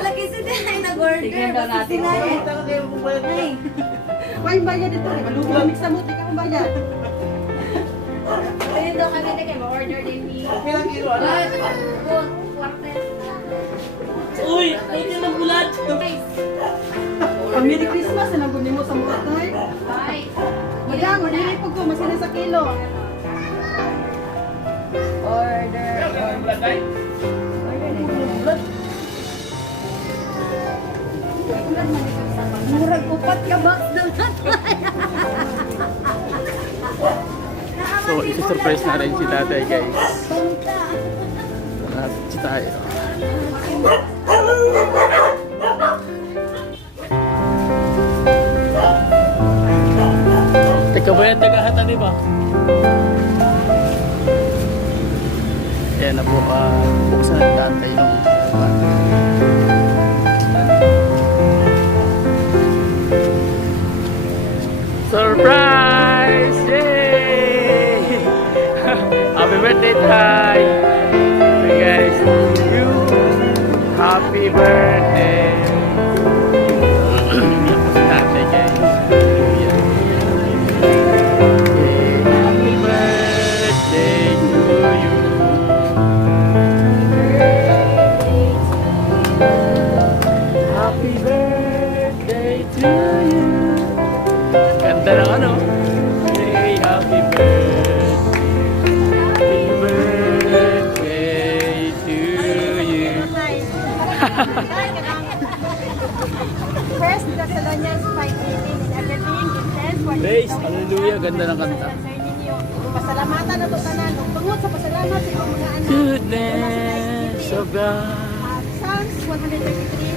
Lagi sa dinay nag-order. Tignan daw natin. Ay. May bayad ito. Malulog mix na mo. Tika ang bayad. Pwede daw kami na kayo ma-order din ni... Ilang kilo, ano? Quartet. Uy, ay ka ng bulat. Pag Merry Christmas, nabuni mo sa mga toy. Bye. Madang, manilipog ko. Masina sa kilo. Order. Murag upat ka box doon. So, isi-surprise na rin si Tatay, guys. Punta. Lapit tayo. Teka ba yan, tagahatan, di ba? Yan na po, buksan na ni Tatay yung surprise! Yay! Happy birthday, Tay! Hey guys, you happy birthday! Tatay, guys. Hallelujah. Happy birthday to you. Happy birthday to you. Ganda ng ano? Hey, happy birthday. Happy birthday to you. First, Thessalonians 5:18, everything intends for Praise, hallelujah, ganda ng kanta. Pasalamatan na ito tanan. Tungod sa pasalamat sa iyong mga anak. Goodness of God. Psalms 133.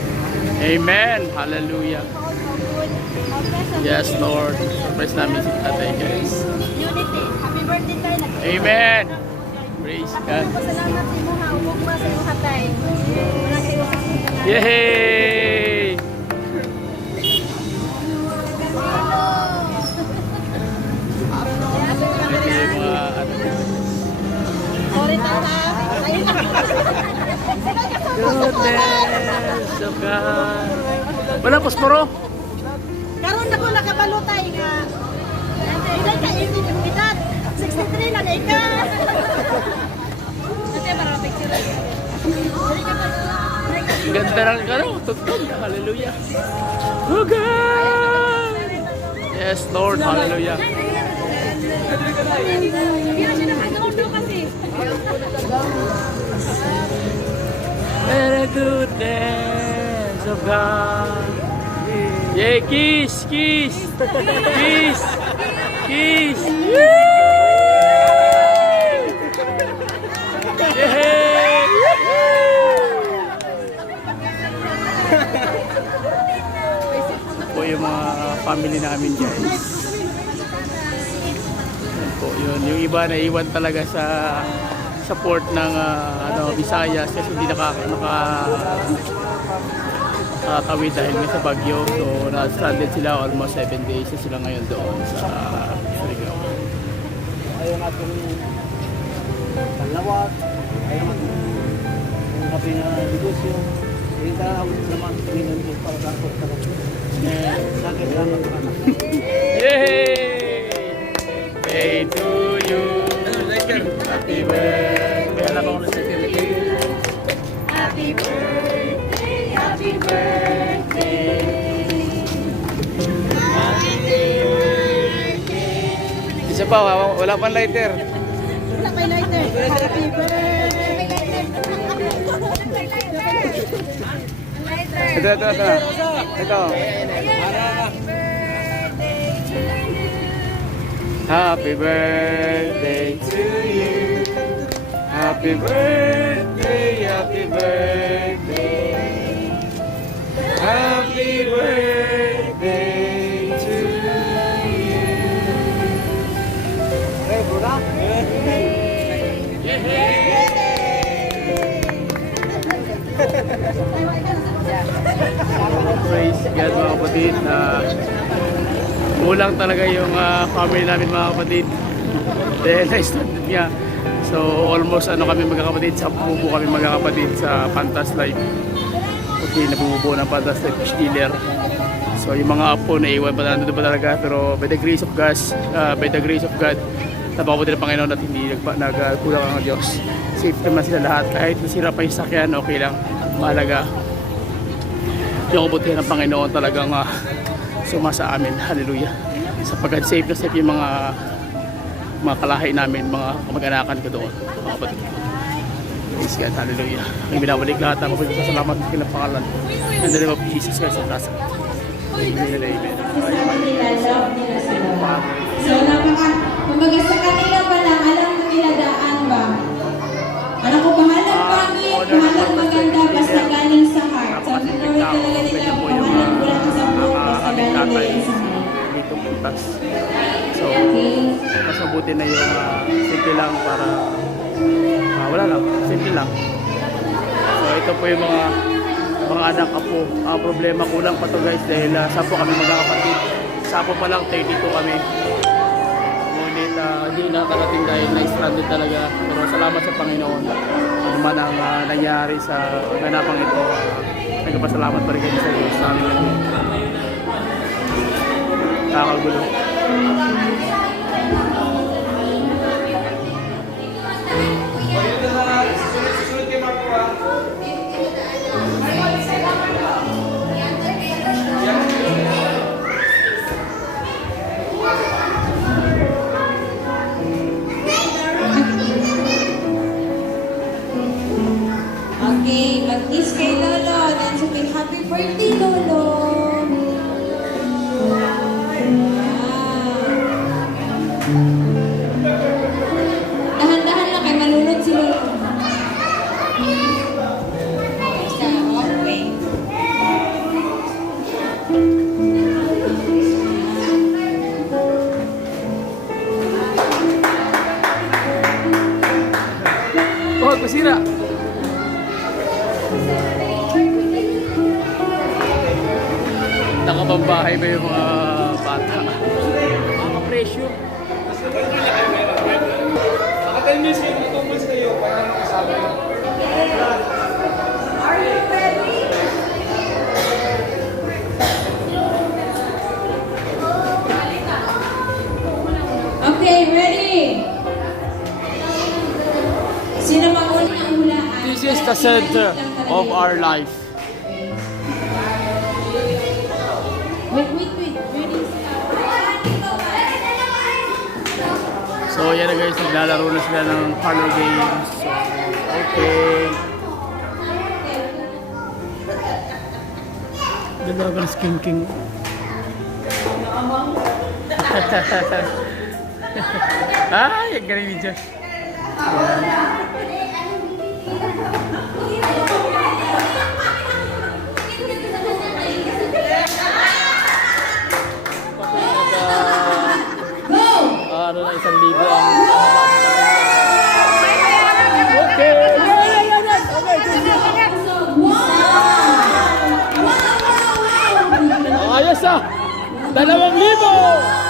Amen, hallelujah. Yes, Lord. Surprise namin si Tatay, guys. Unity. Happy birthday tayo. Amen. Praise God. Pasalamat sa imo ha. Ubog ba sa imo hatay. Yay! Sorry tata. Goodness of God. Wala, posporo. Karon ako nakabalutay nga. Ilan ka edad? 63 na na ika. Kasi para picture. Ganda ng ano, tutog. Hallelujah. Oh God! Yes, Lord. Hallelujah. The goodness of God. Yay, kiss, kiss, kiss, kiss. Yay! Po yung mga family namin, guys. Yan po, yun. Yung iba naiwan talaga sa support ng Visayas kasi hindi nakatawid dahil may sa bagyo. So, na-stranded sila almost 7 days na sila ngayon doon sa Surigao. Ayaw natin panlawag, ayaw natin yung kapi na negosyo. Hindi ka naman tingin ko para sa ako sa ako. Sakit lang ang anak. Yay! Day to you. Happy birthday. Alam ako na sa Happy birthday, happy birthday. Happy birthday. Isa pa, wala pang lighter. Wala kay lighter. Happy birthday. Ito. Ito. Happy birthday to you. Happy birthday, happy birthday. Happy birthday to you. Hey, Burak. Praise God, mga kapatid, na kulang talaga yung family namin, mga kapatid. Dahil na-stranded nga So almost ano kami magkakapatid, 10 kami magkakapatid sa Pantas Life. Okay, nabubuo ng Pantas Life fish dealer. So yung mga apo na iwan pa nandun pa talaga, pero by the grace of God, napakabuti ng Panginoon at hindi nagkulang ang Diyos. Safe naman sila lahat, kahit nasira pa yung sakyan, okay lang, mahalaga. Yung kabutihan ng Panginoon talagang sumasa amin, hallelujah. Sapagkat safe na safe yung mga kalahi namin, mga kamag-anakan ko doon, mga kapatid ko. Praise God, hallelujah. Ang binabalik lahat ng pasalamat sa kanilang pangalan. In the name of Jesus Christ of Nazareth. Amen and amen. So, kumbaga sa kanila pa lang, alam mo nila daan ba? Alam ko, bahalang pangit, bahalang maganda, basta galing sa heart. Sabi ko talaga nila, bahalang mula sa buhok, basta galing nila sa heart. Dito puntas. So, mas mabuti na yung simple lang para wala lang, simple lang. So, ito po yung mga anak apo. Ang problema kulang pa to guys dahil 10 kami magkakapatid. 10 pa lang, 32 kami. Ngunit hindi nakarating dahil na-stranded talaga. Pero salamat sa Panginoon. Ano man ang nangyari sa ganapang ito, nagpapasalamat pa rin kami sa Diyos sa amin. Nakakagulo. Okay, mag-kiss kay Lolo. Then sabihin, happy birthday, Lolo. Dahan-dahan lang kay malunod si Lolo. Okay. Oh, pasira. Nakapambahay ba yung mga bata? Mga presyo. Nakatennis yung tumbos kayo para nakasama. Are you ready? Okay, ready? Sino mag-uli ang hulaan? This is the center of our life. Wait. Ready? So yan na guys, naglalaro na sila ng parlor games. So, okay. Ganda ka ng Skin King. Ay, ang galing ni Josh. Ano na 1,000 ang okay. Ayos ah! 2,000!